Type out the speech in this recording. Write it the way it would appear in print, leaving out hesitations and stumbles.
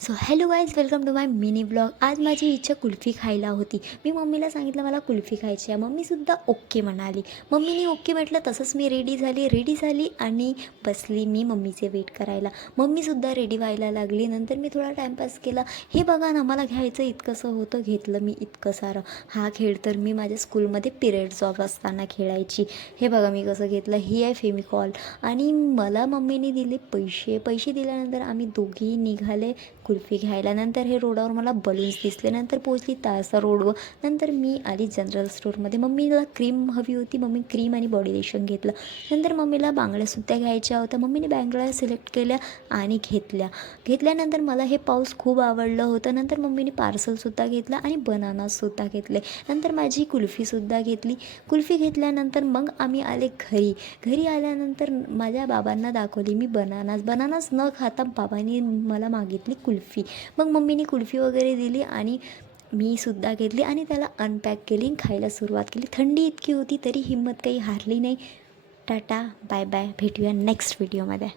So hello guys, welcome to my mini blog. आज माझी इच्छा कुल्फी खायला होती. मी मम्मीला सांगितलं मला कुल्फी खायची आहे. मम्मीसुद्धा ओके म्हणाली. मम्मीने ओके म्हटलं तसंच मी रेडी झाली आणि बसली मी मम्मीचे वेट करायला. मम्मीसुद्धा रेडी व्हायला लागली. नंतर मी थोडा टाईमपास केला. हे बघा ना, मला घ्यायचं इतकंसं होतं, घेतलं मी इतकं सारं. हा खेळ तर मी माझ्या स्कूलमध्ये पिरियड्स ऑफ असताना खेळायची. हे बघा मी कसं घेतलं. ही आहे फेमिकॉल आणि मला मम्मीने दिले पैसे दिल्यानंतर आम्ही दोघीही निघाले कुल्फी घ्यायला. नंतर हे रोडावर मला बलून्स दिसले. नंतर पोचली तारसा रोडवर. नंतर मी आली जनरल स्टोअरमध्ये. मम्मीला क्रीम हवी होती. मम्मी क्रीम आणि बॉडी लोशन घेतलं. नंतर मम्मीला बांगड्यासुद्धा घ्यायच्या होत्या. मम्मीने बांगड्या सिलेक्ट केल्या आणि घेतल्यानंतर मला हे पाऊस खूप आवडलं होतं. नंतर मम्मीने पार्सलसुद्धा घेतलं आणि बनानासुद्धा घेतले. नंतर माझी कुल्फीसुद्धा घेतली. कुल्फी घेतल्यानंतर मग आम्ही आले घरी आल्यानंतर माझ्या बाबांना दाखवली मी बनानास न खाता बाबांनी मला मागितली कुल्फी. मग मम्मीने कुल्फी वगैरे दिली आणि मी सुद्धा घेतली आणि त्याला अनपॅक केली, खायला सुरुवात केली. थंडी इतकी होती तरी हिंमत काही हारली नाही. टाटा बाय बाय, भेटूया नेक्स्ट व्हिडिओमध्ये.